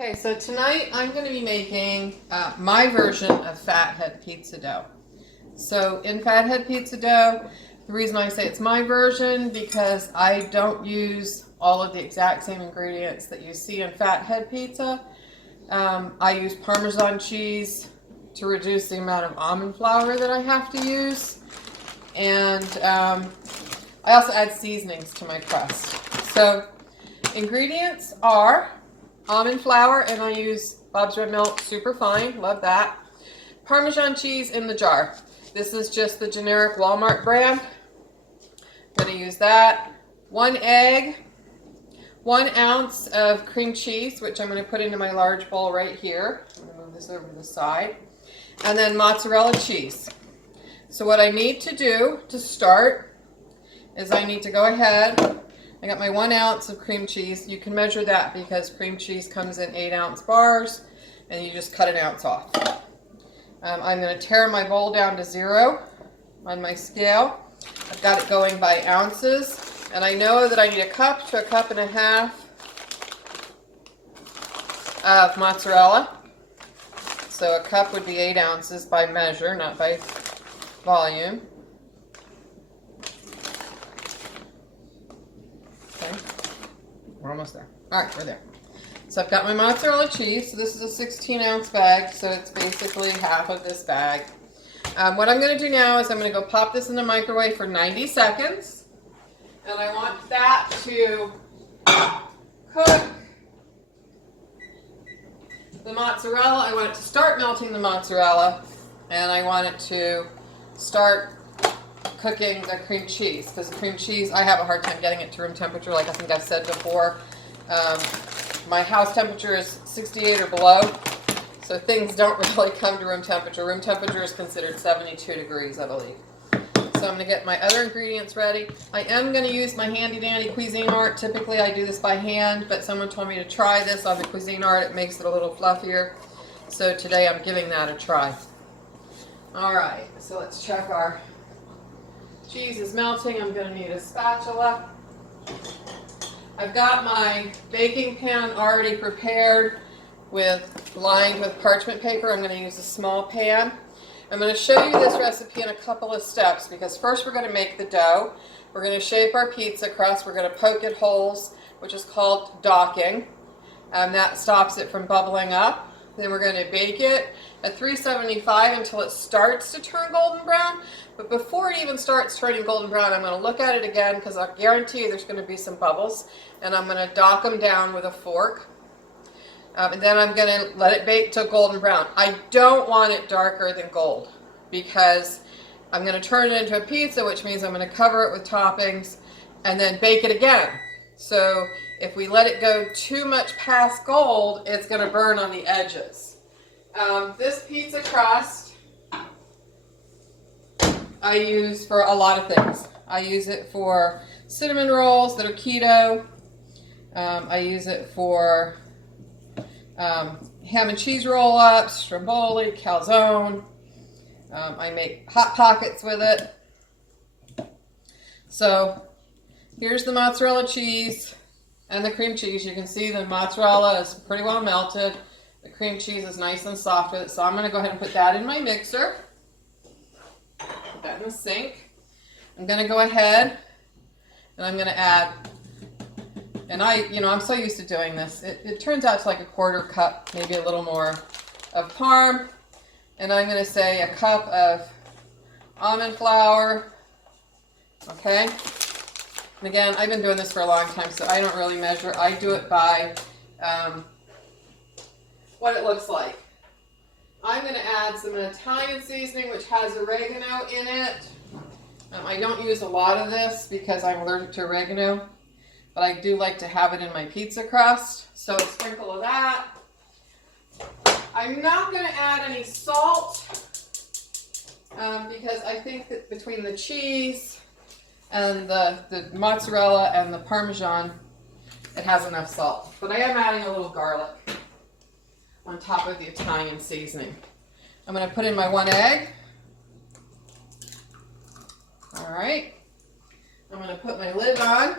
Okay, so tonight I'm going to be making my version of fathead pizza dough. So in fathead pizza dough, the reason I say it's my version because I don't use all of the exact same ingredients that you see in fathead pizza. I use Parmesan cheese to reduce the amount of almond flour that I have to use. And I also add seasonings to my crust. So ingredients are almond flour, and I use Bob's Red Milk superfine, love that. Parmesan cheese in the jar. This is just the generic Walmart brand. I'm going to use that. 1 egg, 1 ounce of cream cheese, which I'm going to put into my large bowl right here. I'm going to move this over to the side. And then mozzarella cheese. So what I need to do to start is I need to go ahead. I got my 1 ounce of cream cheese. You can measure that because cream cheese comes in 8-ounce bars, and you just cut 1 ounce off. I'm going to tare my bowl down to 0 on my scale. I've got it going by ounces, and I know that I need 1 cup to 1.5 cups of mozzarella. So 1 cup would be 8 ounces by measure, not by volume. Okay, we're almost there. All right, we're there. So I've got my mozzarella cheese. So this is a 16-ounce bag, so it's basically half of this bag. What I'm going to do now is I'm going to go pop this in the microwave for 90 seconds. And I want that to cook the mozzarella. I want it to start melting the mozzarella, and I want it to start cooking the cream cheese, because the cream cheese, I have a hard time getting it to room temperature, like I think I've said before. My house temperature is 68 or below, so things don't really come to room temperature. Room temperature is considered 72 degrees, I believe. So I'm going to get my other ingredients ready. I am going to use my handy dandy Cuisinart. Typically I do this by hand, but someone told me to try this on the Cuisinart. It makes it a little fluffier. So today I'm giving that a try. Alright, so let's check our cheese is melting. I'm going to need a spatula. I've got my baking pan already prepared, lined with parchment paper. I'm going to use a small pan. I'm going to show you this recipe in a couple of steps, because first we're going to make the dough. We're going to shape our pizza crust. We're going to poke it holes, which is called docking. That stops it from bubbling up. Then we're going to bake it at 375 until it starts to turn golden brown. But before it even starts turning golden brown, I'm going to look at it again, because I guarantee you there's going to be some bubbles. And I'm going to dock them down with a fork. And then I'm going to let it bake till golden brown. I don't want it darker than gold, because I'm going to turn it into a pizza, which means I'm going to cover it with toppings and then bake it again. So if we let it go too much past gold, it's going to burn on the edges. This pizza crust I use for a lot of things. I use it for cinnamon rolls that are keto. I use it for ham and cheese roll-ups, stromboli, calzone. I make Hot Pockets with it. So here's the mozzarella cheese and the cream cheese. You can see the mozzarella is pretty well melted. The cream cheese is nice and soft with it. So I'm going to go ahead and put that in my mixer. Put that in the sink. I'm going to go ahead and I'm going to add, and I'm so used to doing this. It turns out to like 1/4 cup, maybe a little more, of parm. And I'm going to say 1 cup of almond flour. Okay. And again, I've been doing this for a long time, so I don't really measure. I do it by what it looks like. I'm going to add some Italian seasoning, which has oregano in it. I don't use a lot of this because I'm allergic to oregano, but I do like to have it in my pizza crust. So a sprinkle of that. I'm not going to add any salt because I think that between the cheese and the mozzarella and the Parmesan, it has enough salt. But I am adding a little garlic on top of the Italian seasoning. I'm going to put in my 1 egg. All right. I'm going to put my lid on.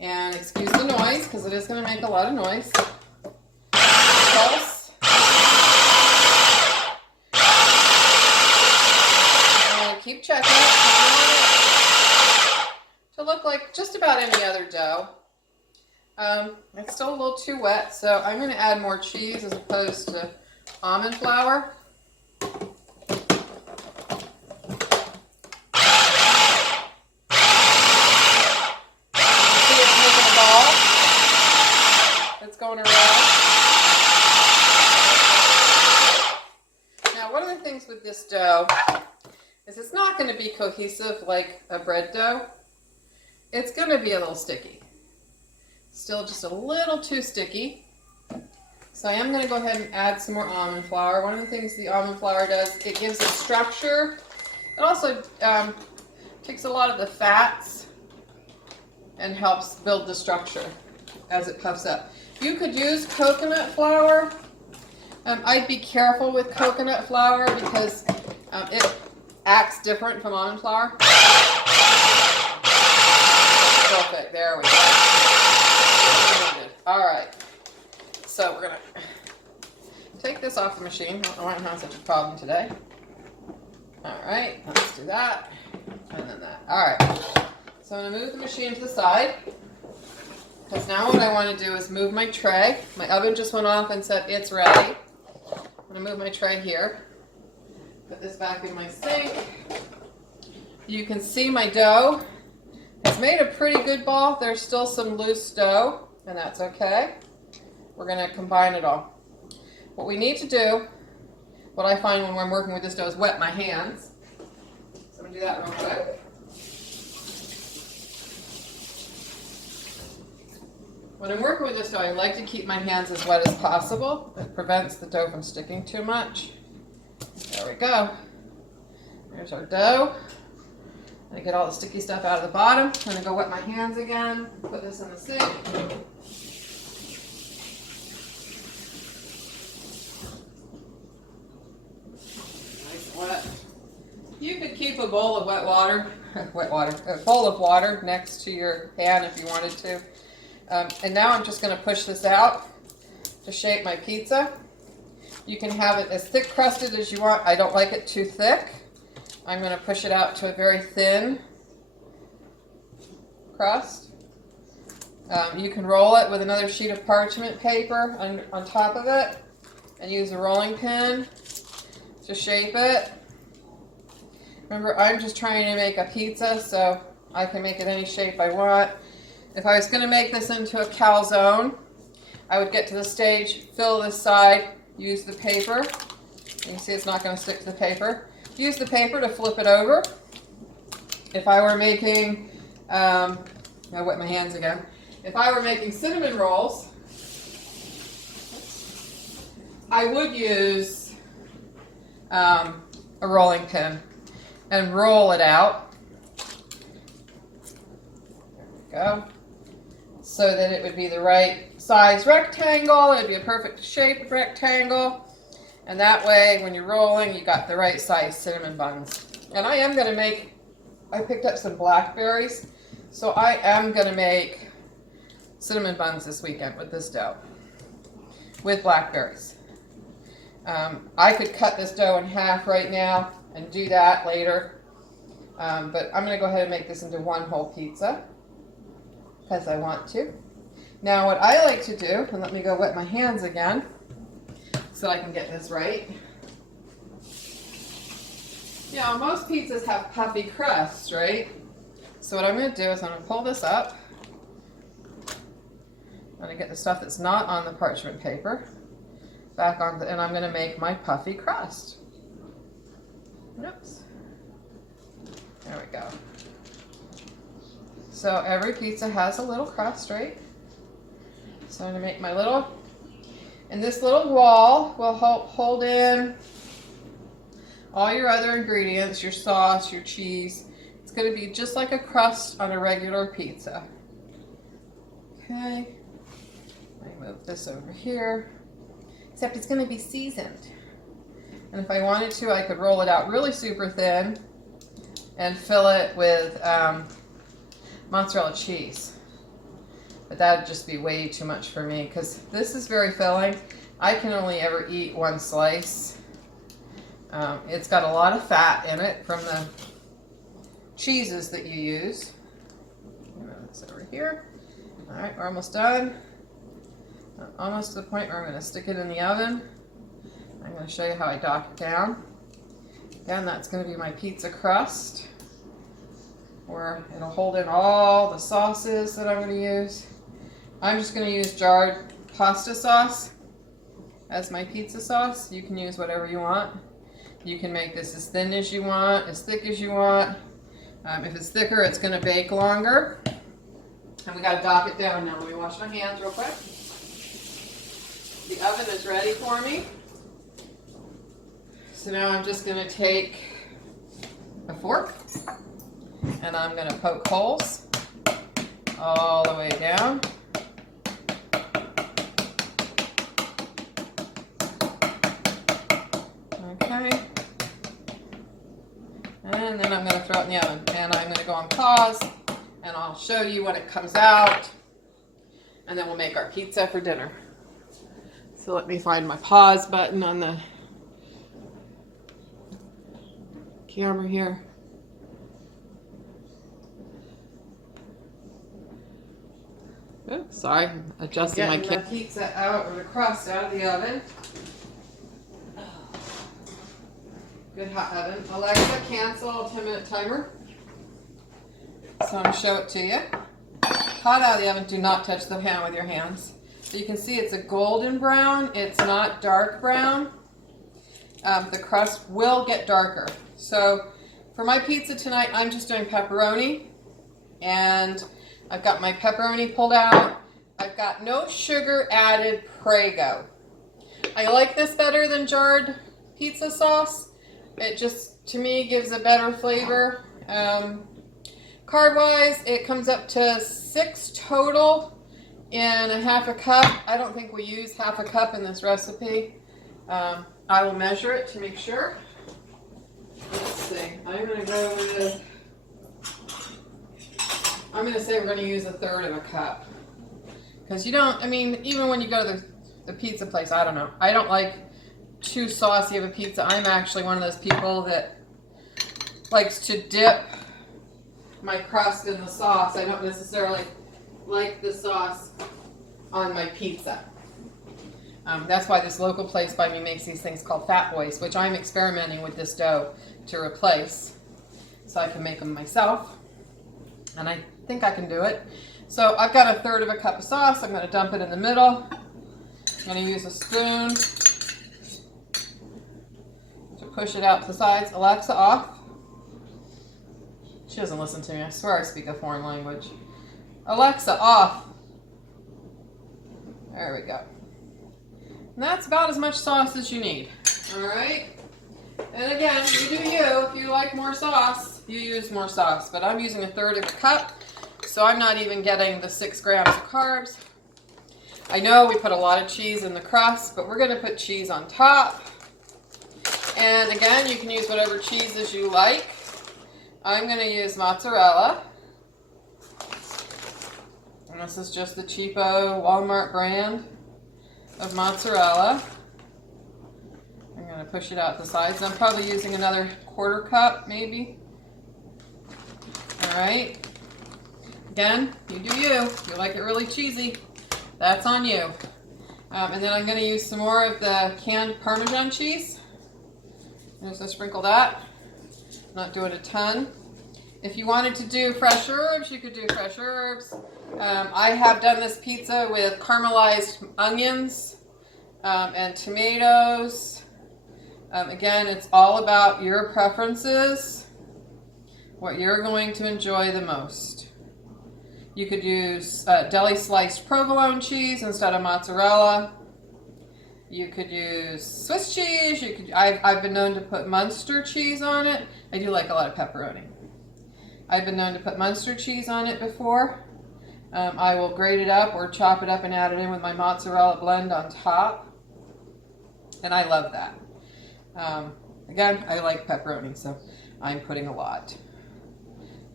And excuse the noise, because it is going to make a lot of noise. pulse. And keep checking it. To look like just about any other dough. It's still a little too wet, so I'm going to add more cheese as opposed to almond flour. Going around. Now, one of the things with this dough is it's not going to be cohesive like a bread dough. It's going to be a little sticky. Still just a little too sticky. So I am going to go ahead and add some more almond flour. One of the things the almond flour does, it gives it structure. It also takes a lot of the fats and helps build the structure as it puffs up. You could use coconut flour. I'd be careful with coconut flour because it acts different from almond flour. Perfect, there we go. All right, so we're gonna take this off the machine. I don't know why I'm having such a problem today. All right, let's do that, and then that. All right, so I'm gonna move the machine to the side. Because now what I want to do is move my tray. My oven just went off and said it's ready. I'm going to move my tray here. Put this back in my sink. You can see my dough. It's made a pretty good ball. There's still some loose dough, and that's okay. We're going to combine it all. What we need to do, what I find when I'm working with this dough is wet my hands. So I'm going to do that real quick. When I'm working with this dough, I like to keep my hands as wet as possible. It prevents the dough from sticking too much. There we go. There's our dough. I get all the sticky stuff out of the bottom. I'm going to go wet my hands again. Put this in the sink. Nice and wet. You could keep a bowl of a bowl of water next to your pan if you wanted to. And now I'm just going to push this out to shape my pizza. You can have it as thick crusted as you want. I don't like it too thick. I'm going to push it out to a very thin crust. You can roll it with another sheet of parchment paper on top of it and use a rolling pin to shape it. Remember, I'm just trying to make a pizza, so I can make it any shape I want. If I was going to make this into a calzone, I would get to the stage, fill this side, use the paper. You can see it's not going to stick to the paper. Use the paper to flip it over. If I were making, I wet my hands again. If I were making cinnamon rolls, I would use a rolling pin and roll it out. There we go. So that it would be the right size rectangle. It would be a perfect shaped rectangle. And that way, when you're rolling, you got the right size cinnamon buns. And I am going to make, I picked up some blackberries. So I am going to make cinnamon buns this weekend with this dough, with blackberries. I could cut this dough in half right now and do that later. But I'm going to go ahead and make this into one whole pizza because I want to. Now what I like to do, and let me go wet my hands again so I can get this right. You know, most pizzas have puffy crusts, right? So what I'm going to do is I'm going to pull this up. I'm going to get the stuff that's not on the parchment paper back on, and I'm going to make my puffy crust. Oops. There we go. So every pizza has a little crust, right? So I'm going to make my little, and this little wall will help hold in all your other ingredients, your sauce, your cheese. It's going to be just like a crust on a regular pizza. Okay. Let me move this over here. Except it's going to be seasoned. And if I wanted to, I could roll it out really super thin and fill it with mozzarella cheese. But that would just be way too much for me because this is very filling. I can only ever eat one slice. It's got a lot of fat in it from the cheeses that you use. Move this over here. All right, we're almost done. Almost to the point where I'm going to stick it in the oven. I'm going to show you how I dock it down. Again, that's going to be my pizza crust, where it'll hold in all the sauces that I'm going to use. I'm just going to use jarred pasta sauce as my pizza sauce. You can use whatever you want. You can make this as thin as you want, as thick as you want. If it's thicker, it's going to bake longer. And we got to dock it down now. Let me wash my hands real quick. The oven is ready for me. So now I'm just going to take a fork and I'm going to poke holes all the way down. Okay. And then I'm going to throw it in the oven. And I'm going to go on pause and I'll show you when it comes out. And then we'll make our pizza for dinner. So let me find my pause button on the camera here. Oh, sorry, I'm adjusting my camera. The pizza out, or the crust out of the oven. Good hot oven. Alexa, cancel 10-minute timer. So I'm going to show it to you. Hot out of the oven, do not touch the pan with your hands. So you can see it's a golden brown, it's not dark brown. The crust will get darker. So for my pizza tonight, I'm just doing pepperoni. And I've got my pepperoni pulled out. I've got no sugar added Prego. I like this better than jarred pizza sauce. It just, to me, gives a better flavor. Carb-wise, it comes up to 6 total in a half a cup. I don't think we use half a cup in this recipe. I will measure it to make sure. Let's see. I'm going to go with, I'm going to say we're going to use 1/3 of a cup. Because you don't, I mean, even when you go to the pizza place, I don't know. I don't like too saucy of a pizza. I'm actually one of those people that likes to dip my crust in the sauce. I don't necessarily like the sauce on my pizza. That's why this local place by me makes these things called Fat Boys, which I'm experimenting with this dough to replace so I can make them myself. And I think I can do it. So I've got 1/3 of a cup of sauce. I'm going to dump it in the middle. I'm going to use a spoon to push it out to the sides. Alexa, off. She doesn't listen to me. I swear I speak a foreign language. Alexa, off. There we go. And that's about as much sauce as you need. All right? And again, you do you. If you like more sauce, you use more sauce. But I'm using 1/3 of a cup, so I'm not even getting the 6 grams of carbs. I know we put a lot of cheese in the crust, but we're going to put cheese on top. And again, you can use whatever cheeses you like. I'm going to use mozzarella. And this is just the cheapo Walmart brand of mozzarella. I'm going to push it out the sides. I'm probably using another 1/4 cup, maybe. All right. Again, you do you. If you like it really cheesy, that's on you. And then I'm going to use some more of the canned Parmesan cheese. I'm just going to sprinkle that. Not doing a ton. If you wanted to do fresh herbs, you could do fresh herbs. I have done this pizza with caramelized onions and tomatoes. Again, it's all about your preferences, what you're going to enjoy the most. You could use deli sliced provolone cheese instead of mozzarella. You could use Swiss cheese. You could. I've been known to put Munster cheese on it. I do like a lot of pepperoni. I've been known to put Munster cheese on it before. I will grate it up or chop it up and add it in with my mozzarella blend on top. And I love that. Again, I like pepperoni, so I'm putting a lot.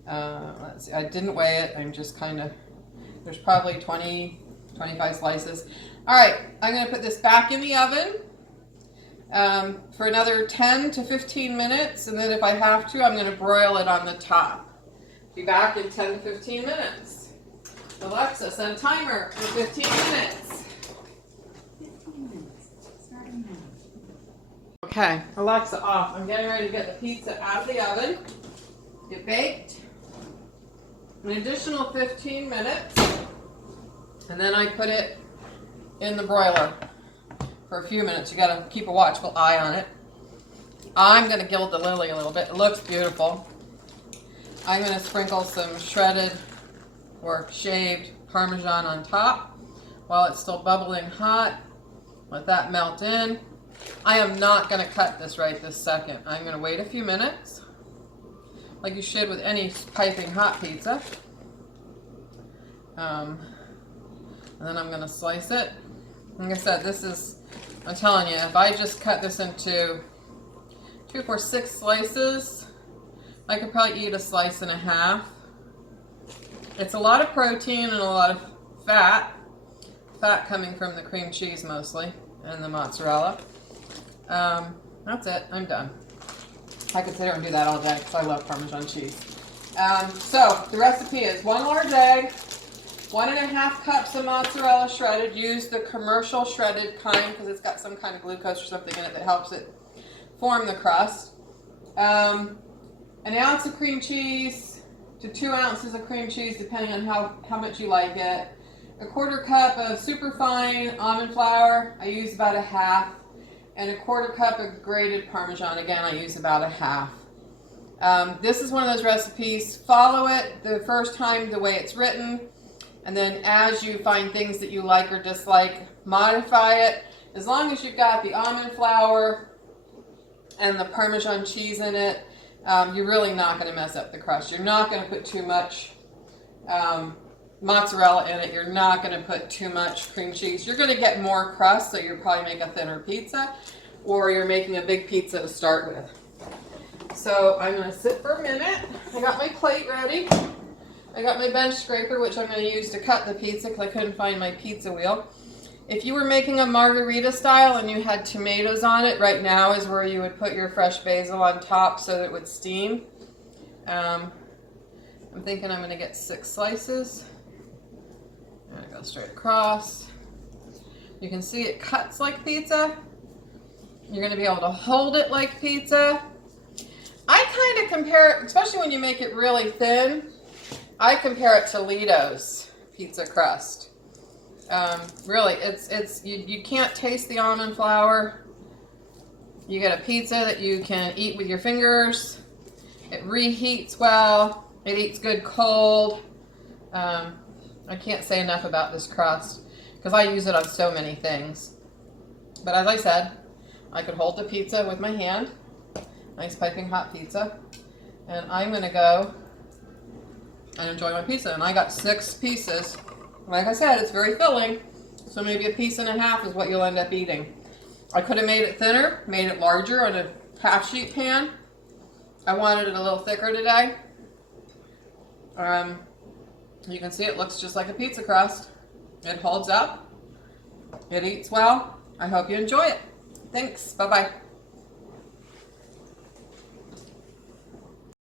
Let's see, I didn't weigh it. I'm just kind of, there's probably 20, 25 slices. All right, I'm going to put this back in the oven for another 10 to 15 minutes, and then if I have to, I'm going to broil it on the top. Be back in 10 to 15 minutes. Alexa, set a timer for 15 minutes. 15 minutes. Starting now. Okay, Alexa off. I'm getting ready to get the pizza out of the oven. Get baked. An additional 15 minutes. And then I put it in the broiler for a few minutes. You gotta keep a watchful eye on it. I'm gonna gild the lily a little bit. It looks beautiful. I'm gonna sprinkle some shredded or shaved parmesan on top while it's still bubbling hot. Let that melt in. I am not gonna cut this right this second. I'm gonna wait a few minutes, like you should with any piping hot pizza. And then I'm gonna slice it. Like I said, this is, I'm telling you, if I just cut this into 2, 4, 6 slices, I could probably eat a slice and a half. It's a lot of protein and a lot of fat. Fat coming from the cream cheese mostly and the mozzarella. That's it, I'm done. I could sit here and do that all day because I love Parmesan cheese. So the recipe is 1 large egg, 1½ cups of mozzarella shredded. Use the commercial shredded kind because it's got some kind of glucose or something in it that helps it form the crust. An ounce of cream cheese to 2 ounces of cream cheese, depending on how much you like it. 1/4 cup of superfine almond flour. I use about 1/2. And 1/4 cup of grated Parmesan. Again, I use about 1/2. This is one of those recipes. Follow it the first time the way it's written. And then as you find things that you like or dislike, modify it. As long as you've got the almond flour and the Parmesan cheese in it, you're really not going to mess up the crust. You're not going to put too much mozzarella in it. You're not going to put too much cream cheese. You're going to get more crust, so you'll probably make a thinner pizza, or you're making a big pizza to start with. So I'm going to sit for a minute. I got my plate ready. I got my bench scraper, which I'm going to use to cut the pizza because I couldn't find my pizza wheel. If you were making a margarita style and you had tomatoes on it, right now is where you would put your fresh basil on top so that it would steam. I'm thinking I'm going to get 6 slices. I'm going to go straight across. You can see it cuts like pizza. You're going to be able to hold it like pizza. I kind of compare it, especially when you make it really thin, I compare it to Lido's pizza crust. Really, you can't taste the almond flour. You get a pizza that you can eat with your fingers. It reheats well. It eats good cold. I can't say enough about this crust because I use it on so many things. But as I said, I could hold the pizza with my hand. Nice piping hot pizza. And I'm going to go and enjoy my pizza. And I got 6 pieces. Like I said, it's very filling. So maybe 1.5 pieces is what you'll end up eating. I could have made it thinner, made it larger on a half-sheet pan. I wanted it a little thicker today. You can see it looks just like a pizza crust. It holds up. It eats well. I hope you enjoy it. Thanks. Bye-bye.